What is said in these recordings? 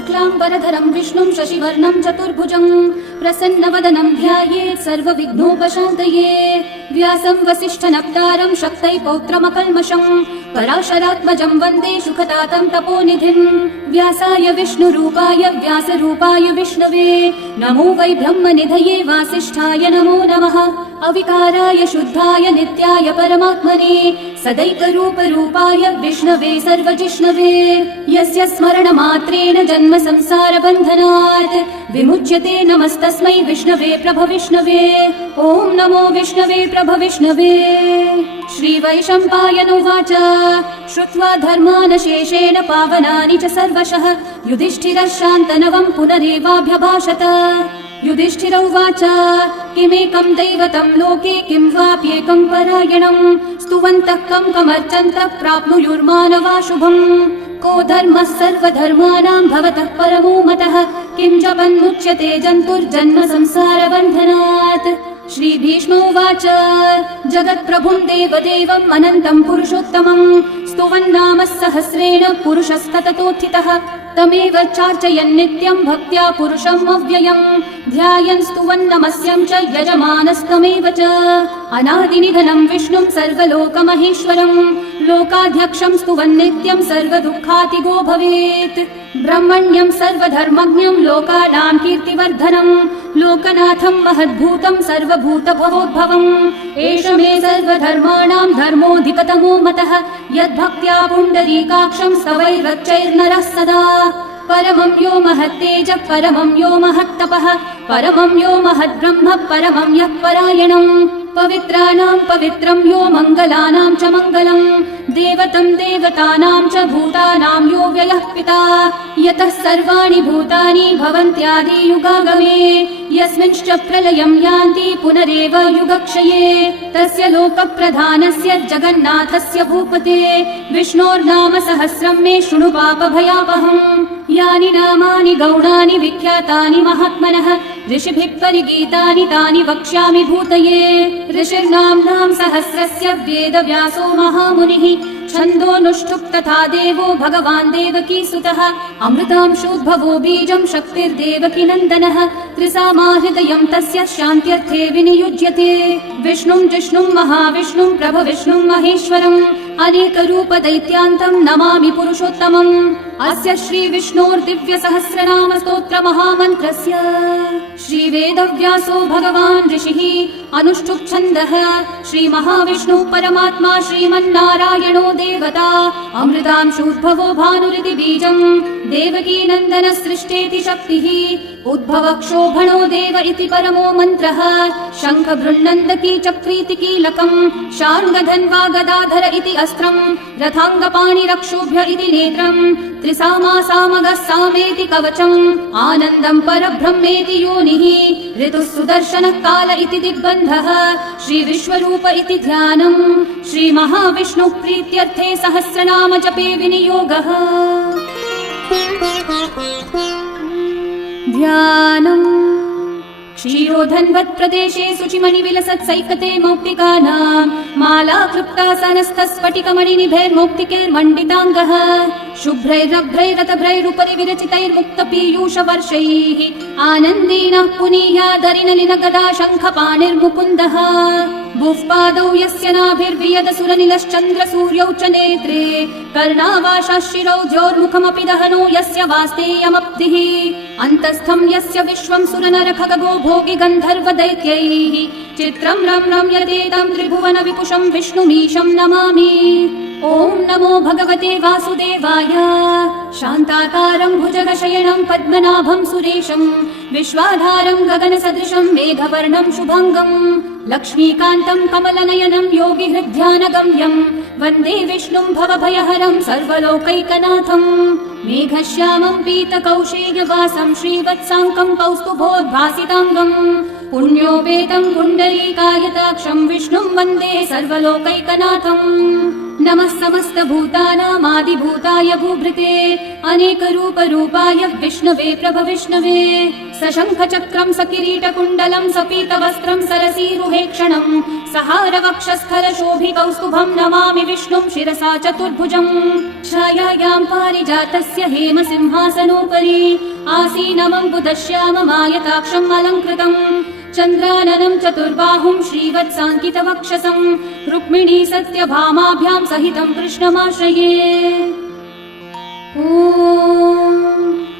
शुक्लाम्बरधरं विष्णुं शशिवर्णं चतुर्भुजं प्रसन्नवदनं ध्यायेत् सर्वविघ्नोपशान्तये। व्यासं वसिष्ठनप्तारं शक्तै पौत्रमकल्मषं पराशरात्मजं वन्दे सुखतातं तपोनिधिं। व्यासाय विष्णुरूपाय व्यासरूपाय विष्णवे नमो वै ब्रह्मनिधये वासिष्ठाय नमो नमः। अविकाराय शुद्धाय नित्याय परमात्मने सदैकरूपरूपाय विष्णवे सर्वजिष्णवे। यस्य स्मरणमात्रेण जन्म संसारबन्धनात् विमुच्यते नमस्तस्मै विष्णवे प्रभविष्णवे। ॐ नमो विष्णवे प्रभविष्णवे। श्रीवैशम्पायन उवाच श्रुत्वा धर्मान् शेषेण पावनानि च सर्वशः युधिष्ठिरः शान्तनवं पुनरेवाभ्यभाषत। युधिष्ठिर उवाच किमेकं दैवतं लोके किं वाप्येकं परायणं स्तुवन्तः कं कमर्चन्तः प्राप्नुयुर्मानवा शुभम्। को धर्मः सर्वधर्माणां भवतः परमो मतः किं जपन्मुच्यते जन्तुर्जन्म संसारबन्धनात्। श्रीभीष्म उवाच जगत्प्रभुं देवदेवम् अनन्तं पुरुषोत्तमं स्तुवन्नाम सहस्रेण पुरुषस्तततोत्थितः तमेव चार्चयन् नित्यं भक्त्या पुरुषम् अव्ययम् ध्यायन् स्तुवन् नमस्यं च यजमानस्तमेव च। अनादिनिधनं विष्णुं सर्वलोकमहेश्वरं लोकाध्यक्षं स्तुवन् नित्यं सर्वदुःखातिगो भवेत्। ब्रह्मण्यं सर्वधर्मज्ञं लोकानां कीर्तिवर्धनं लोकनाथं महद्भूतं सर्वभूतभवोद्भवम्। एष मे सर्वधर्माणां धर्मोऽधिकतमो मतः यद्भक्त्या पुण्डरीकाक्षं स्तवैर्वच्चैर्नरः सदा। परमं यो महत्तेजः परमं यो महत्तपः परमं यो महद्ब्रह्म परमं यः परायणम्। पवित्राणां पवित्रं यो मङ्गलानां च मङ्गलम् देवतं देवतानां च भूतानां यो व्ययः पिता यतः सर्वाणि भूतानि भवन्त्यादियुगागमे यस्मिंश्च प्रलयं यान्ति पुनरेव युगक्षये तस्य लोकप्रधानस्य जगन्नाथस्य भूपते विष्णोर्नाम सहस्रं मे शृणु पापभयापहम्। यानि नामानि गौणानि विख्यातानि महात्मनः ऋषिभिः परिगीतानि तानि वक्ष्यामि भूतये। ऋषिर्नाम्नां सहस्रस्य वेदव्यासो महामुनिः छन्दोऽनुष्ठुप् तथा देवो भगवान् देवकीसुतः अमृतांशोद्भवो बीजं शक्तिर्देवकी नन्दनः त्रिसामाहृदयं तस्य शान्त्यर्थे विनियुज्यते। विष्णुं जिष्णुं महाविष्णुं प्रभविष्णुं महेश्वरम् अनेकरूपदैत्यान्तं नमामि पुरुषोत्तमम्। अस्य श्रीविष्णोर्दिव्यसहस्रनाम स्तोत्रमहामन्त्रस्य श्रीवेदव्यासो भगवान् ऋषिः अनुष्ठुप् छन्दः श्रीमहाविष्णुः परमात्मा श्रीमन्नारायणो देवता अमृतांशोद्भवो भानुरिति बीजम् देवकी नन्दन सृष्टेति शक्तिः उद्भवक्षोभणो देव इति परमो मन्त्रः शङ्ख बृन्नन्दकी चक्रीति कीलकम् शार्ङ्गधन्वा गदाधर इति अस्त्रम् रथाङ्गपाणिरक्षोभ्य इति नेत्रम् त्रिसामासामगः सामेति कवचम् आनन्दं परब्रह्मेति योनिः ऋतुः सुदर्शनः काल इति दिग्बन्धः श्रीविश्वरूप इति ध्यानम् श्रीमहाविष्णुः प्रीत्यर्थे सहस्रनाम जपे विनियोगः। ध्यानम् क्षीरोधन्वत् प्रदेशे शुचिमणि विलसत् सैकते मौक्तिकानां माला क्लृप्तासनस्थस्फटिकमणिनिभैर्मौक्तिकैर्मण्डिताङ्गः शुभ्रैरभ्रैरतभ्रैरुपरि विरचितैर्मुक्तपीयूषवर्षैः आनन्देन पुनीयादरिनलिन गदा शङ्खपाणिर्मुकुन्दः भुःपादौ यस्य नाभिर्वियदसुरनिलश्चन्द्रसूर्यौ च नेत्रे कर्णावाशाशिरौ द्योर्मुखमपि दहनो यस्य वास्तेयमब्धिः अन्तस्थं यस्य विश्वं सुरनरखगो भोगि गन्धर्वदैत्यैः चित्रं रम्यतेदं त्रिभुवन विपुषं विष्णुमीशं नमामि। ॐ नमो भगवते वासुदेवाय शान्ताकारं भुजगशयनं पद्मनाभं सुरेशं विश्वाधारं गगनसदृशं मेघवर्णं शुभाङ्गं लक्ष्मीकान्तं कमलनयनं योगिहृद्ध्यानगम्यं वन्दे विष्णुं भवभयहरं सर्वलोकैकनाथं मेघश्यामं पीतकौशेयवासं श्रीवत्साङ्कं कौस्तुभोद्भासिताङ्गं पुण्योपेतं पुण्डरीकायताक्षं विष्णुं वन्दे सर्वलोकैकनाथम्। नमः समस्तभूतानामादिभूताय भूभृते अनेकरूपरूपाय विष्णवे प्रभविष्णवे सशङ्खचक्रं सकिरीटकुण्डलं सपीतवस्त्रं सरसीरुहेक्षणम् सहारवक्षस्थलशोभिकौस्तुभं नमामि विष्णुं शिरसा चतुर्भुजम् छायायां पारिजातस्य हेमसिंहासनोपरि आसीनमम्बुदश्याममायताक्षम् अलङ्कृतम् चन्द्राननं चतुर्बाहुं श्रीवत्साङ्कितवक्षसं रुक्मिणी सत्यभामाभ्यां सहितं कृष्णमाश्रये।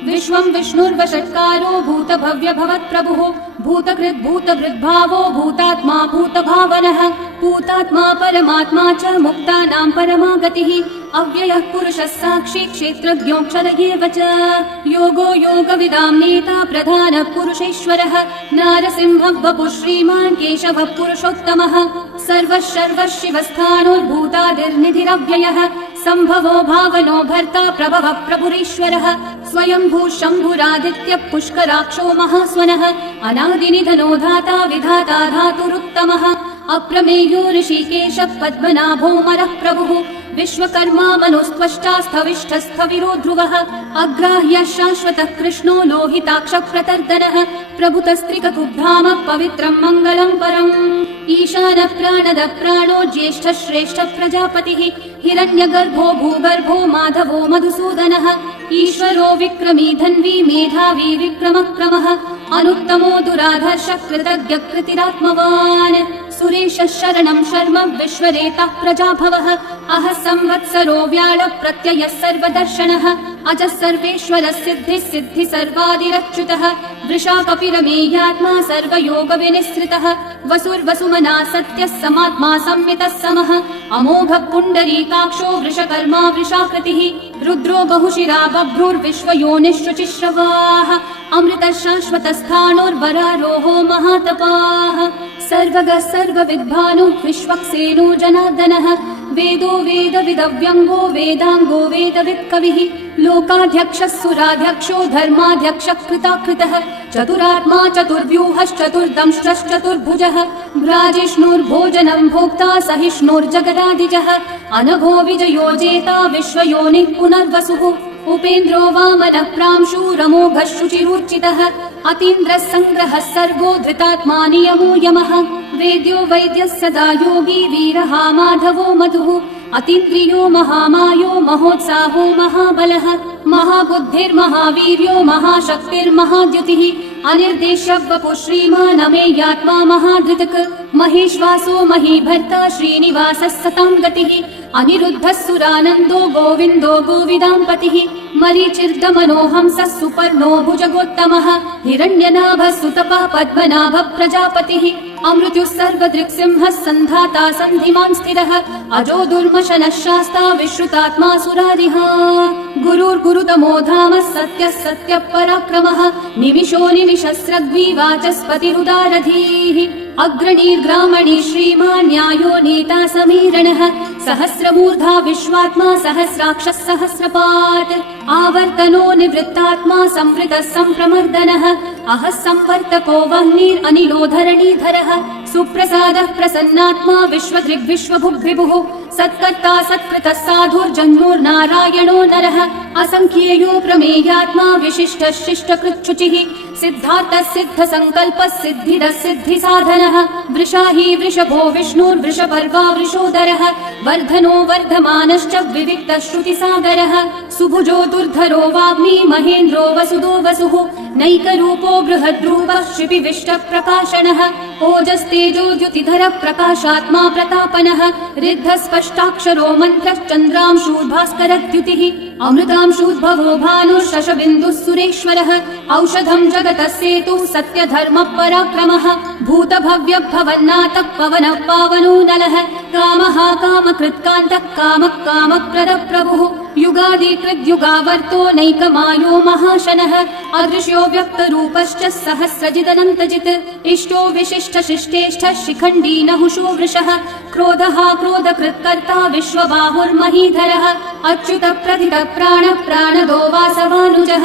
विश्वं विष्णुर्वषट्कारो भूतभव्यभवत्प्रभुः भूतकृद्भूतभृद्भावो भूतात्मा भूतभावनः भूतात्मा परमात्मा च मुक्तानां परमा गतिः अव्ययः पुरुषः साक्षी क्षेत्रज्ञोऽक्षर एव च योगो योगविदां नेता प्रधानः पुरुषेश्वरः नारसिंहः वपुः श्रीमान् केशवः पुरुषोत्तमः सर्वः सर्वः शिवस्थानोर्भूतादिर्निधिरव्ययः सम्भवो भावनो भर्ता प्रभवः प्रभुरीश्वरः स्वयंभू शम्भुरादित्यः पुष्कराक्षो महास्वनः अनादिनिधनो धाता विधाता धातुरुत्तमः अप्रमेयो ऋषिकेशः पद्मनाभोऽमरः प्रभुः विश्वकर्मा मनुस्त्वष्टा स्थविष्ठस्थविरो ध्रुवः अग्राह्यः शाश्वतः कृष्णो लोहिताक्षः प्रतर्दनः प्रभुतस्त्रिककुब्धामः पवित्रं मङ्गलं परम् ईशानः प्राणदः प्राणो ज्येष्ठः श्रेष्ठः प्रजापतिः हिरण्यगर्भो भूगर्भो माधवो मधुसूदनः ईश्वरो विक्रमी धन्वी मेधावी विक्रमक्रमः अनुत्तमो दुराधर्षः कृतज्ञः कृतिरात्मवान् सुरेशः शरणं शर्म विश्वरेतः प्रजाभवः अहः संवत्सरो व्याळ प्रत्ययः सर्वदर्शनः अजः सर्वेश्वरः सिद्धिः सिद्धि सर्वादिरच्युतः वृषा कपिरमेयात्मा सर्वयोग विनिसृतः वसुर्वसुमना सत्यः समात्मा संवितः समः अमोघः पुण्डरीकाक्षो वृषकर्मा वृषाकृतिः रुद्रो बहुशिरा बभ्रुर्विश्वयोनिश्रुचिश्रवाः अमृतः शाश्वतस्थाणोर्वरारोहो महातपाः सर्वगः सर्वविद्भानुः विश्वक्सेनो जनार्दनः वेदो वेदविदव्यङ्गो वेदाङ्गो वेदवित्कविः लोकाध्यक्षः सुराध्यक्षो धर्माध्यक्षः कृताकृतः चतुरात्मा चतुर्व्यूहश्चतुर्दंष्ट्रश्चतुर्भुजः भ्राजिष्णुर्भोजनं भोक्ता सहिष्णुर्जगदादिजः अनघो विजयो जेता विश्वयोनिः पुनर्वसुः उपेन्द्रो वामनः प्रांशुरमोघः शुचिरूर्चितः अतीन्द्रः सङ्ग्रहः सर्गो धृतात्मा नियमो यमः वेद्यो वैद्यः सदा योगी वीरः माधवो मधुः अतीन्द्रियो महामायो महोत्साहो महाबलः महाबुद्धिर्महावीर्यो महाशक्तिर्महाद्युतिः अनिर्देश्य वपुः श्रीमान् अमेयात्मा महाधृतक् महेश्वासो महीभर्ता श्रीनिवासः सतां गतिः अनिरुद्धः सुरानन्दो गोविन्दो गोविदाम्पतिः मरीचिर्दमनो हंसः सुपर्णो भुजगोत्तमः हिरण्यनाभः सुतपः पद्मनाभः प्रजापतिः अमृत्युः सर्वदृक्सिंहः सन्धाता सन्धिमान् स्थिरः अजो दुर्मशनः शास्ता विश्रुतात्मा सुरारिः गुरुर्गुरुतमो धामः सत्यः सत्यः पराक्रमः निमिषो निमिषस्रग्वी वाचस्पतिरुदारधीः अग्रणीर्ग्रामणी श्रीमान् न्यायो नेता समीरणः सहस्रमूर्धा विश्वात्मा सहस्राक्षः सहस्रपात् आवर्तनो निवृत्तात्मा संवृतः सम्प्रमर्दनः अहः संवर्तको वह्निरनिलो धरणीधरः सुप्रसादः प्रसन्नात्मा विश्वदृग्विश्वभुग्विभुः सत्कर्ता सत्कृतः साधुर्जन्मोर्नारायणो नरः असङ्ख्येयो प्रमेयात्मा विशिष्टः शिष्टकृच्छुचिः सिद्धार्थः सिद्धसङ्कल्पः सिद्धिदः सिद्धिसाधनः वृषाही वृषभो विष्णुर्वृषपर्वा वृषोदरः वर्धनो वर्धमानश्च विविक्तः श्रुतिसागरः सुभुजो दुर्धरो वाग्मी महेन्द्रो वसुदो वसुः नैकरूपो बृहद्रूपः शिपिविष्टः प्रकाशनः ओजस्तेजो द्युतिधरः प्रकाशात्मा प्रतापनः रिद्धः स्पष्टाक्षरो मन्त्रश्चन्द्रांशूर्भास्करद्युतिः अमृतांशूद्भवो भानुर्शशबिन्दुः सुरेश्वरः औषधं जगतः सेतुः सत्यधर्मः पराक्रमः भूतभव्यः भवन्नाथः पवनः पावनो नलः कामः कामकृत्कान्तः कामः कामप्रदः प्रभुः युगादिकृद्युगावर्तो नैकमायो महाशनः अदृश्यो व्यक्तरूपश्च सहस्रजिदनन्तजित् इष्टो विशिष्टशिष्टेष्ठः शिखण्डी नहुषो वृषः क्रोधः क्रोधकृत्कर्ता विश्वबाहुर्महीधरः अच्युतः प्रथितः प्राणः प्राणदो वासवानुजः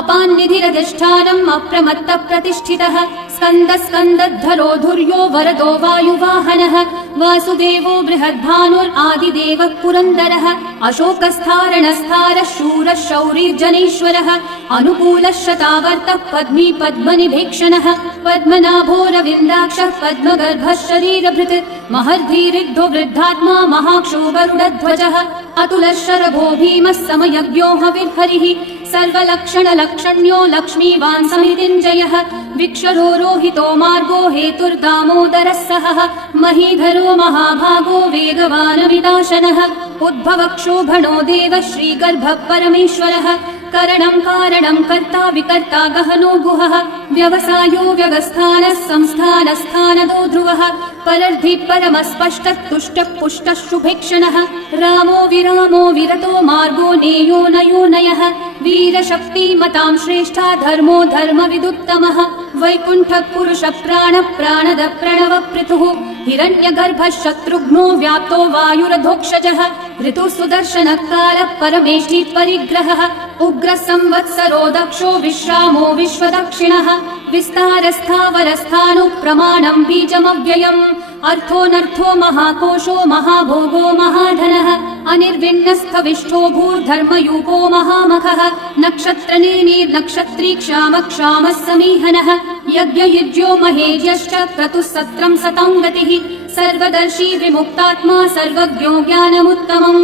अपान्निधिरधिष्ठानम् अप्रमत्तः प्रतिष्ठितः स्कन्दधरो धुर्यो वरदो वायुवाहनः वासुदेवो बृहद्भानुरादिदेवः पुरन्दरः अशोकस्थारणस्थारः शूरः शौरिर्जनेश्वरः अनुकूलः शतावर्तः पद्मी पद्मनिभीक्षणः पद्मनाभोरविन्दाक्षः पद्मगर्भः शरीरभृत् महर्धिरिग्धो वृद्धात्मा महाक्षोभरुडध्वजः अतुलः शरभो भीमः समयज्ञो हविर्हरिः सर्वलक्षणलक्षण्यो लक्ष्मीवान् समितिञ्जयः विक्षरो रोहितो मार्गो हेतुर्दामोदरः सहः महीधरो महाभागो वेगवानविनाशनः उद्भवक्षोभणो देवः श्रीगर्भः परमेश्वरः करणं कारणं कर्ता विकर्ता गहनो गुहः व्यवसायो व्यवस्थानः संस्थानस्थानदो ध्रुवः परर्धि परमस्पष्टः तुष्टः पुष्टः शुभेक्षणः रामो विरामो विरतो मार्गो नेयो नयो नयः वीरशक्तिमतां श्रेष्ठा धर्मो धर्मविदुत्तमः वैकुण्ठः पुरुषः प्राणः प्राणद प्रणव पृथुः हिरण्यगर्भः शत्रुघ्नो व्याप्तो वायुरधोक्षजः ऋतुः सुदर्शनः कालः परमेष्टि परिग्रहः उग्रः संवत्सरो दक्षो विश्रामो विश्वदक्षिणः विस्तारस्थावरस्थानु प्रमाणं बीजमव्ययम् अर्थोऽनर्थो महाकोशो महाभोगो महाधनः अनिर्विण्णस्थविष्ठो भूर्धर्मयूपो महामखः नक्षत्रनेमिर्नक्षत्री क्षामः समीहनः यज्ञयुज्यो महेज्यश्च क्रतुः सत्रं सतां गतिः सर्वदर्शी विमुक्तात्मा सर्वज्ञो ज्ञानमुत्तमम्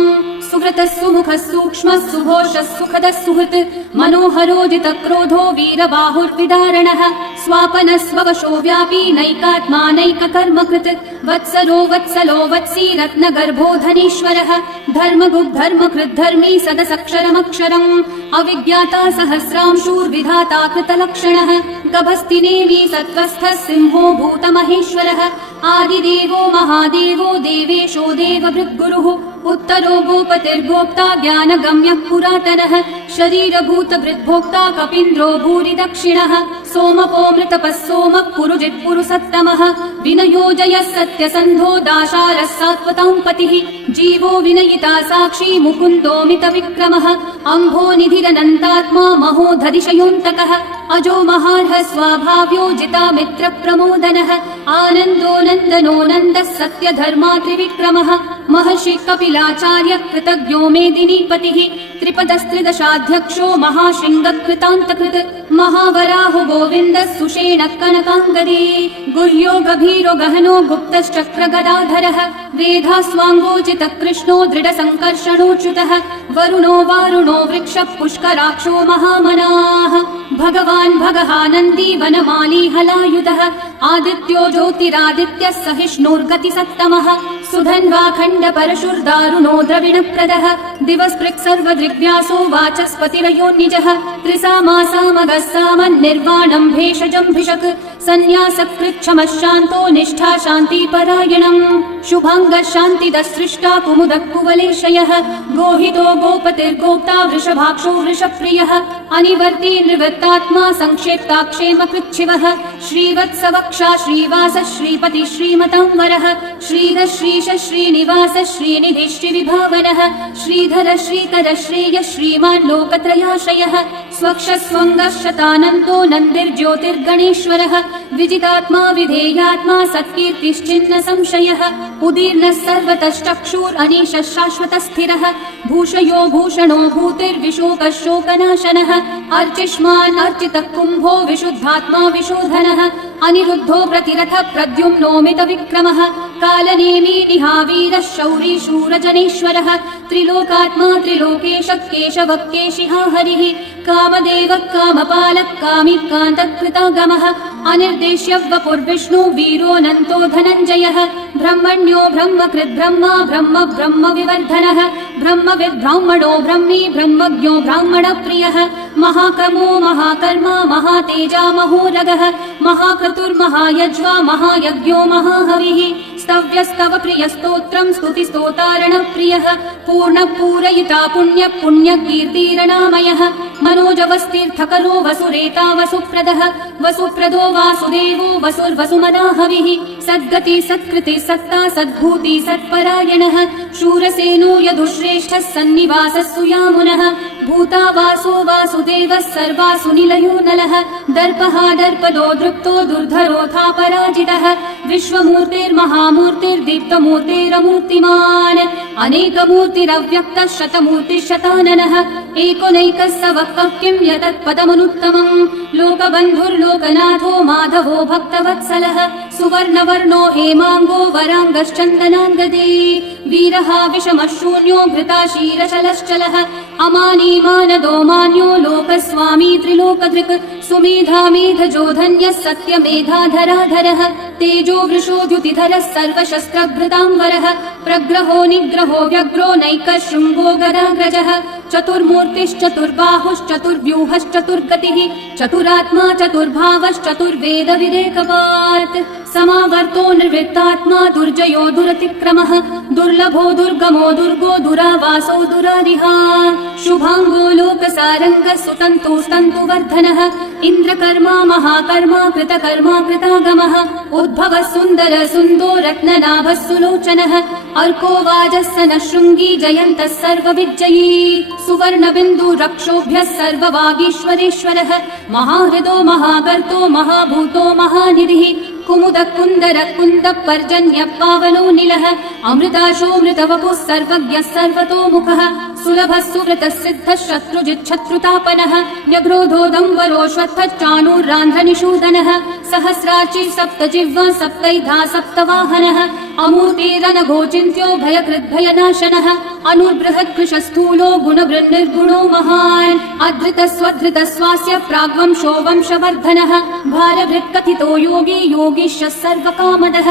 सुहृतः सुमुखः सूक्ष्मः सुघोषः सुखदः सुहृत् मनोहरोदितक्रोधो वीरबाहुर्विदारणः स्वापनः स्ववशो व्यापी नैकात्मा नैककर्मकृत् वत्सरो वत्सलो वत्सी रत्नगर्भो धनीश्वरः धर्मगुग्धर्मकृद्धर्मी सदसक्षरमक्षरम् अविज्ञाता सहस्रांशूर्विधाता कृतलक्षणः गभस्तिनेमि सत्त्वस्थः सिंहो भूतमहेश्वरः आदिदेवो महादेवो देवेशो देवभृद्गुरुः उत्तरो गोपतिर्गोप्ता ज्ञानगम्यः पुरातनः शरीरभूतभृद्भोक्ता कपीन्द्रो भूरि दक्षिणः सोमपो मृतपः सोमः पुरुजित्पुरुसत्तमः विनयो जयः सत्यसन्धो दाशारः सात्वतां पतिः जीवो विनयिता साक्षी मुकुन्दोमितविक्रमः अम्भो निधिरनन्तात्मा महोधतिशयोऽन्तकः अजो महार्ह स्वाभाव्यो जितामित्रप्रमोदनः आनन्दो नन्दनो नन्दः सत्यधर्मा त्रिविक्रमः महर्षि कपिलाचार्य कृतज्ञो मेदिनीपतिः त्रिपदस्त्रिदशाध्यक्षो महाशृङ्गकृतान्तकृत् महावराहो गोविन्दः सुषेणः कनकाङ्गदे गुह्यो गभीरो गहनो गुप्तश्चक्रगदाधरः वेधास्वाङ्गोचितः कृष्णो दृढसङ्कर्षणोच्युतः वरुणो वारुणो वृक्षः पुष्कराक्षो महामनाः भगवान् भगहानन्दी वनमाली हलायुधः आदित्यो ज्योतिरादित्यः सहिष्णुर्गतिसत्तमः सुधन्वाखण्ड परशुर्दारुणो द्रविणप्रदः दिवस्पृक् सर्वदृग्व्यासो वाचस्पतिरयोनिजः त्रिसामासामगः सामन्निर्वाणं भेषजम्भिषक् सन्न्यासकृच्छमः शान्तो निष्ठा शान्तिपरायणम् शुभाङ्गः शान्तिदः सृष्टा कुमुदः कुवलेशयः गोहितो गोपतिर्गोप्ता वृषभाक्षो वृषप्रियः अनिवर्ती निवृत्तात्मा संक्षेप्ताक्षेमकृच्छिवः श्रीवत्सवक्षा श्रीवास श्रीपति श्रीमतांवरः श्रीधर श्रीश श्रीनिवास श्रीनिधि श्रीविभावनः श्रीधर श्रीकर श्रेय श्रीमान् लोकत्रयाश्रयः स्वक्षस्वङ्गः शतानन्दो नन्दिर्ज्योतिर्गणेश्वरः विजितात्मा विधेयात्मा सत्कीर्तिश्चिन्न संशयः उदीर्णः सर्वतश्चक्षुरनीशः शाश्वतस्थिरः भूषयो भूषणो भूतिर्विशोकः शोकनाशनः अर्चिष्मान् अर्चितः कुम्भो विशुद्धात्मा विशोधनः अनिरुद्धो प्रतिरथ प्रद्युम्नोमितविक्रमः कालनेमी निहावीरः शौरी शूरजनेश्वरः त्रिलोकात्मा त्रिलोकेशः केशवः केशिहा हरिः कामदेवः कामपालः कामिकान्तकृतागमः अनिर्देश्य वपुर्विष्णु वीरोऽनन्तो धनञ्जयः ब्रह्मण्यो ब्रह्मकृद्ब्रह्मा ब्रह्म ब्रह्म विवर्धनः ब्रह्मविद्ब्राह्मणो ब्रह्मी ब्रह्मज्ञो ब्राह्मणप्रियः महाकर्मो महाकर्मा महातेजा महोरगः महाक्रतुर्महायज्वा महायज्ञो महाहविः स्तव्यस्तव प्रियस्तोत्रं स्तुतिस्तोतारणप्रियः पूर्णपूरयिता पुण्यः पुण्यकीर्तिरणामयः मनोजवस्तीर्थकरो वसुरेता वसुप्रदः वसुप्रदो वासुदेवो वसुर्वसुमनाहविः सद्गति सत्कृति सत्ता सद्भूति सत्परायणः शूरसेनो यदुश्रेष्ठः सन्निवासः सुयामुनः भूता वासो वासुदेवः सर्वासु निलयो नलः दर्पः दर्पदो दृप्तो दुर्धरोऽथा पराजितः विश्वमूर्तिर्महामूर्तिर्दीप्तमूर्तिरमूर्तिमान् अनेकमूर्तिरव्यक्तः शतमूर्तिशताननः एकोनैकः स वक्तः किं यतत्पदमनुत्तमम् लोकबन्धुर्लोकनाथो माधवो भक्तवत्सलः सुवर्णवर्णो हेमाङ्गो वराङ्गश्चन्दनाङ्गदे वीरः विषमशून्यो घृताशीरशलश्चलः अमानीमानदो मान्यो लोकस्वामी त्रिलोकधृक् सुमेधामेधजो धन्यः सत्यमेधाधराधरः तेजो वृषोद्युतिधरः सर्वशस्त्रभृताम्बरः प्रग्रहो निग्रहो व्यग्रो नैकः शृङ्गो गदाग्रजः चतुर्मूर्तिश्चतुर्बाहुश्चतुर्व्यूहश्चतुर्गतिः चतुरात्मा चतुर्भावश्चतुर्वेदविदेकवात् समावर्तो निर्वृत्तात्मा दुर्जयो दुरतिक्रमः दुर्लभो दुर्गमो दुर्गो दुरावासो दुरारिहा शुभाङ्गो लोकसारङ्गः सुतन्तुस्तन्तुवर्धनः इन्द्रकर्मा महाकर्मा कृतकर्मा कृतागमः उद्भवः सुन्दर सुन्दो रत्ननाभः सुलोचनः अर्को वाजः नः शृङ्गी जयन्तः सर्वविजयी सुवर्णबिन्दु रक्षोभ्यः सर्ववागीश्वरेश्वरः महाहृदो महागर्तो महाभूतो महानिधिः कुमुद कुन्दर कुन्द पर्जन्य पावनो निलः अमृताशोऽमृतवपुः सर्वज्ञः सर्वतोमुखः सुलभः सुव्रतः सिद्धः शत्रुजिच्छत्रुतापनः न्यग्रोधोदम्बरोऽश्वत्थश्चाणूरान्ध्रनिषूदनः सहस्राची सप्तजिह्वा सप्तैधा सप्तवाहनः अमूर्तिरनघोचिन्त्यो भयकृद्भयनाशनः अनुर्बृहत्कृशस्थूलो गुणवृन्निर्गुणो महान् अधृतस्वधृतस्वास्य प्राग्वंशो वंशवर्धनः भारभृत्कथितो योगी योगीशः सर्वकामदः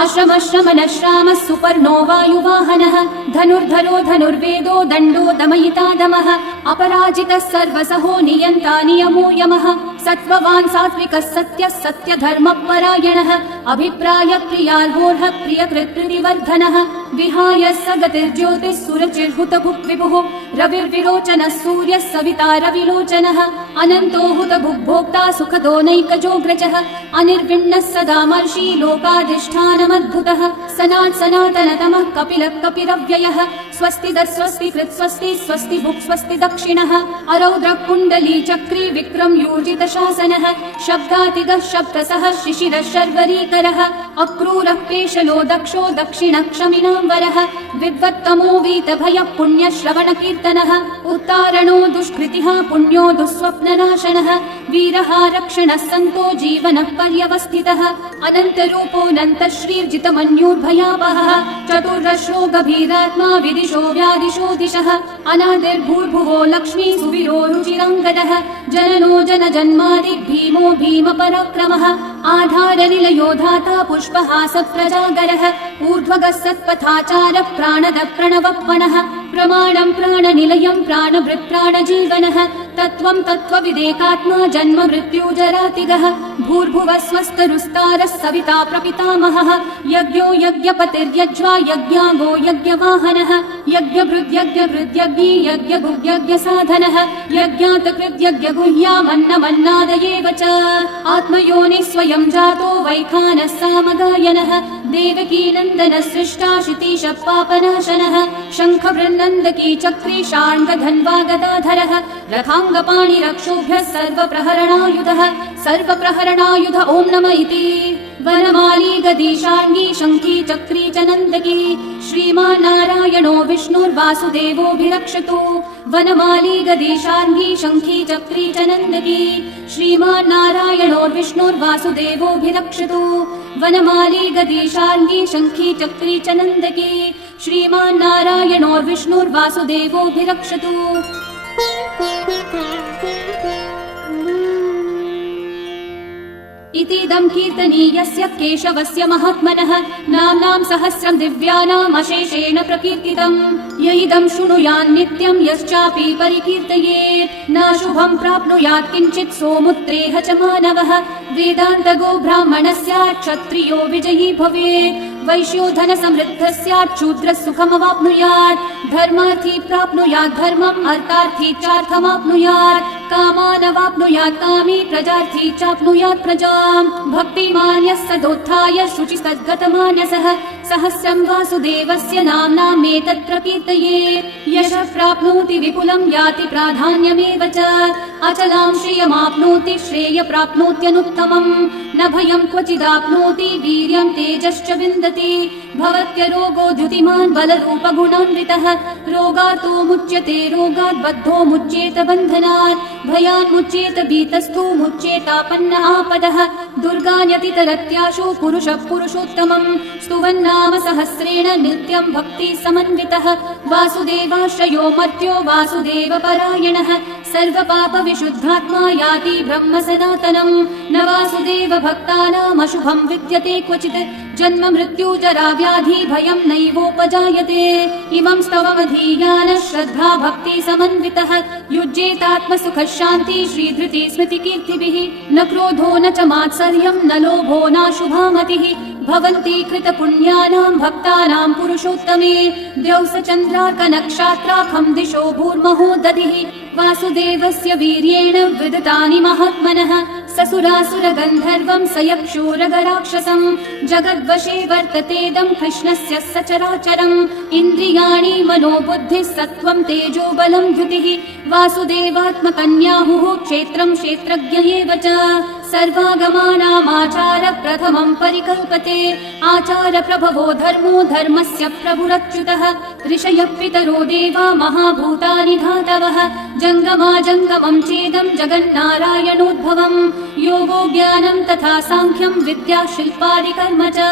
आश्रमश्रमणश्रामः सुपर्णो वायुवाहनः धनुर्धरो धनुर्वेदो दण्डो दमयितादमः अपराजितः सर्वसहो नियन्ता नियमो यमः सत्त्ववान् सात्विकः सत्यः सत्यधर्मपरायणः अभिप्राय प्रियार्होर्ह प्रियकृत्कृतिवर्धनः विहाय स गतिर्ज्योतिः सुरचिर्हुतभुक् विभुः रविर्विरोचनः सूर्यः सविता रविलोचनः अनन्तो हुतभुग्भोक्ता सुखदो नैकजोऽग्रजः अनिर्विण्णः सदामर्षि लोकाधिष्ठानमद्भुतः सनात् सनातनतमः कपिलः कपिरव्ययः स्वस्तिदः स्वस्ति कृत् स्वस्ति स्वस्ति भुक् स्वस्ति दक्षिणः अरौद्रः कुण्डली चक्री विक्रम यूजित शासनः शब्दातिगः शब्दसः शिशिरः शर्वरीकरः अक्रूरः पेशलो दक्षो दक्षिणक्षमिनाम्बरः विद्वत्तमो वीतभयः पुण्यश्रवणकीर्तनः उत्तारणो दुष्कृतिः पुण्यो दुःस्वप्ननाशनः वीरः रक्षणः सन्तो जीवनः पर्यवस्थितः अनन्तरूपोऽनन्तः श्रीर्जितमन्योर्भयावहः चतुर्रश्रो गभीरात्मा विदिशो व्यादिशो दिशः अनादिर्भूर्भुवो लक्ष्मी सुवीरो रुचिराङ्गदः जननो जनजन्मादि भीमो भीमपराक्रमः आधारनिलयो धाता पुष्पहासप्रजागरः ऊर्ध्वगः सत्पथाचारः प्राणदः प्रणवप्पणः प्रमाणं प्राणनिलयं प्राणभृत् प्राणजीवनः तत्त्वं तत्त्वविदेकात्मा जन्म मृत्युजरातिगः भूर्भुवः स्वस्तरुस्तारः सविता प्रपितामहः यज्ञो यज्ञपतिर्यज्वा यज्ञागो यज्ञवाहनः यज्ञभृद्यज्ञभृद्यज्ञी यज्ञभुग्यज्ञसाधनः यज्ञातकृद्यज्ञगुह्यामन्नमन्नादयेव च आत्मयोनिः स्वयं जातो वैखानः सामगायनः देवकीनन्दनः सृष्टा शितीशः पापनाशनः शङ्खवृन्नन्दकी चक्री शार्ङ्गधन्वा गदाधरः रथाङ्गपाणिरक्षोभ्यः सर्वप्रहरणायुधः सर्वप्रहरणायुध ॐ नम इति वनमाली गदीशाङ्गी शङ्खी चक्री च नन्दकी श्रीमान्नारायणो विष्णुर्वासुदेवोऽभिरक्षतु वनमाली गदीशाङ्गी शङ्खी चक्री च नन्दकी श्रीमान्नारायणो विष्णुर्वासुदेवोऽभिरक्षतु वनमाली गदीशाङ्गी शङ्खी चक्री च नन्दकी श्रीमान्नारायणो विष्णुर्वासुदेवोऽभिरक्षतु इतीदं कीर्तनीयस्य केशवस्य महात्मनः नाम्नां सहस्रं दिव्यानाम् अशेषेण प्रकीर्तितम् य इदं शृणुयान् नित्यं यश्चापि परिकीर्तयेत् नाशुभं प्राप्नुयात् किञ्चित् सोमुत्रेह च मानवः वेदान्तगो ब्राह्मणः स्यात् क्षत्रियो विजयी भवेत् वैश्यो धन समृद्धः स्यात् शूद्रः सुखमवाप्नुयात् धर्मार्थी प्राप्नुयात् धर्मम् अर्थार्थी चार्थमाप्नुयात् कामानवाप्नुयात् कामी प्रजार्थी चाप्नुयात् प्रजाम् भक्तिमान् यः सदोत्थाय शुचिस्तद्गतमानसः सहस्रं वासुदेवस्य नाम्नामेतत् प्रकीर्तये यशः प्राप्नोति विपुलं याति प्राधान्यमेव च अचलां श्रियमाप्नोति श्रेय प्राप्नोत्यनुत्तमम् न भयं क्वचिदाप्नोति वीर्यं तेजश्च विन्दति भवत्यरोगो द्युतिमान् बलरूपगुणान्वितः रोगातो मुच्यते रोगात् बद्धो मुच्येत बन्धनात् भयान् मुच्येत भीतस्थो मुच्येतापन्न आपदः दुर्गान्यतितरत्याशु पुरुषः पुरुषोत्तमम् स्तुवन्नाम सहस्रेण नित्यं भक्ति समन्वितः वासुदेवाश्रयो मर्त्यो वासुदेव परायणः सर्वपाप विशुद्धात्मा याति ब्रह्म सनातनम् न वासुदेव भक्तानामशुभं विद्यते क्वचित् जन्म मृत्यु जरा व्याधि भयं नैवोपजायते इमं स्तवमधीयानः श्रद्धा भक्ति समन्वितः युज्येतात्मसुख शान्ति श्रीधृति स्मृति कीर्तिभिः न क्रोधो न च मात्सर्यं न लोभो नाशुभा मतिः भवन्ति कृत पुण्यानां भक्तानां पुरुषोत्तमे द्यौस चन्द्रार्कनक्षत्राखं दिशो भूर्महो दधिः वासुदेवस्य वीर्येण विदतानि महात्मनः ससुरासुर गन्धर्वं स यक्षोरगराक्षसं जगद्वशे वर्ततेदं कृष्णस्य सचराचरम् इन्द्रियाणि मनोबुद्धिः सत्त्वं तेजो बलं द्युतिः वासुदेवात्मकन्याहुः क्षेत्रं क्षेत्रज्ञ एव च सर्वागमानामाचार प्रथमं परिकल्पते आचार प्रभवो धर्मो धर्मस्य प्रभुरच्युतः ऋषयः पितरो देवा महाभूतानि धातवः जङ्गमा जङ्गमं चेदं जगन्नारायणोद्भवम् योगो ज्ञानं तथा साङ्ख्यं विद्या शिल्पादिकर्म च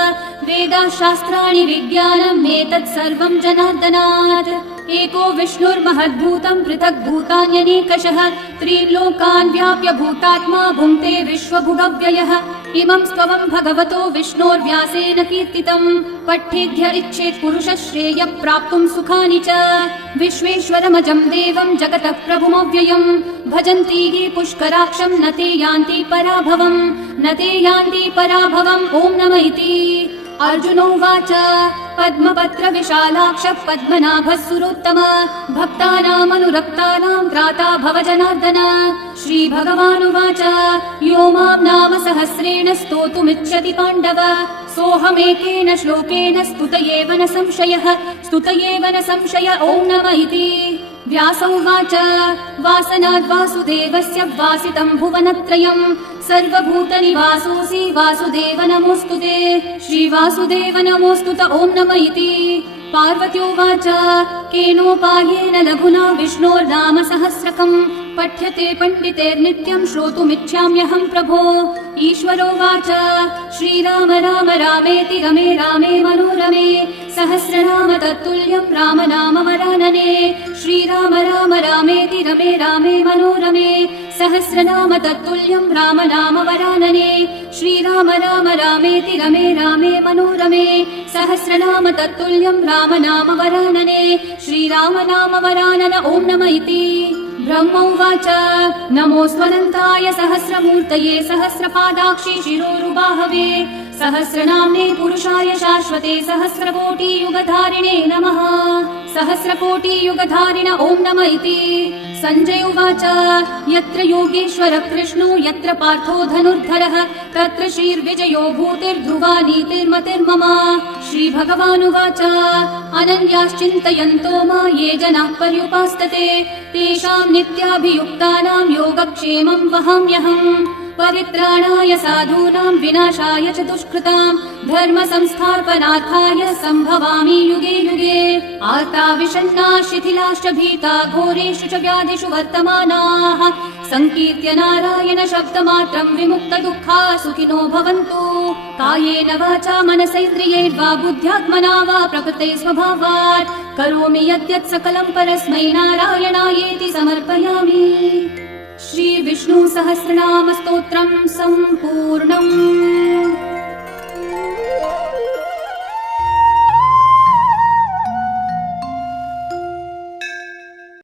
वेदा शास्त्राणि विज्ञानम् एतत् सर्वं जनार्दनात् एको विष्णुर्महद्भूतं पृथक् भूतान्यनेकशः त्रिलोकान् व्याप्य भूतात्मा भुङ्क्ते विश्वभुगव्ययः इमं स्तवं भगवतो विष्णोर्व्यासेन कीर्तितं पठेद्य इच्छेत् पुरुषः श्रेय प्राप्तुं सुखानि च विश्वेश्वरमजं देवं जगतः प्रभुमव्ययम् भजन्ति ये पुष्कराक्षं न ते यान्ति पराभवम् न ते यान्ति पराभवम् ॐ नमः इति अर्जुनोवाच पद्मपत्र विशालाक्ष पद्मनाभः सुरोत्तम भक्तानामनुरक्तानां त्राता भव जनार्दन श्रीभगवानुवाच यो मां नाम सहस्रेण स्तोतुमिच्छति पाण्डव सोऽहमेकेन श्लोकेन स्तुत एव न संशय ॐ नमः इति व्यास उवाच वासनाद्वासुदेवस्य वासितं भुवनत्रयम् सर्वभूतनिवासोऽसि वासुदेव नमोऽस्तुते श्रीवासुदेव नमोऽस्तुत ॐ नमः इति पार्वत्योवाच केनोपायेन लघुना विष्णोर्नाम सहस्रकम् पठ्यते पण्डितेर्नित्यं श्रोतुमिच्छाम्यहं प्रभो ईश्वरोवाच श्रीराम राम रामेति रमे रामे मनोरमे सहस्रनाम तत्तुल्यं राम नाम वरानने श्रीराम राम रामेति रमे रामे मनोरमे सहस्रनाम तत्तुल्यं राम नाम वरानने श्रीराम राम रामेति रमे रामे मनोरमे सहस्रनाम तत्तुल्यं राम नाम वरानने श्रीराम नाम वरानन ॐ नमः इति ब्रह्म उवाच नमोऽस्त्वनन्ताय सहस्रमूर्तये सहस्रपादाक्षि शिरोरुबाहवे सहस्रनाम्ने पुरुषाय शाश्वते सहस्रकोटियुगधारिणे नमः सहस्रकोटियुगधारिण ॐ नमः इति सञ्जय उवाच यत्र योगेश्वर कृष्णो यत्र पार्थो धनुर्धरः तत्र श्रीर्विजयो भूतिर्ध्रुवा नीतिर्मतिर्मम श्रीभगवानुवाच अनन्याश्चिन्तयन्तो मा ये जनाः पर्युपासते तेषां नित्याभियुक्तानां योगक्षेमं वहाम्यहम् परित्राणाय साधूनां विनाशाय च दुष्कृतां धर्म संस्थापनार्थाय सम्भवामि युगे युगे आर्ता शिथिलाश्च भीता घोरेषु च व्याधिषु वर्तमानाः संकीर्त्य नारायण शब्दमात्रं विमुक्त दुःखा सुखिनो भवन्तु कायेन वाचा मनसैन्द्रियैर्वा बुद्ध्यात्मना वा प्रकृते स्वभावात् करोमि यद्यत् सकलं परस्मै नारायणायेति समर्पयामि। श्री विष्णु सहस्रनाम स्तोत्रम् सम्पूर्णम्।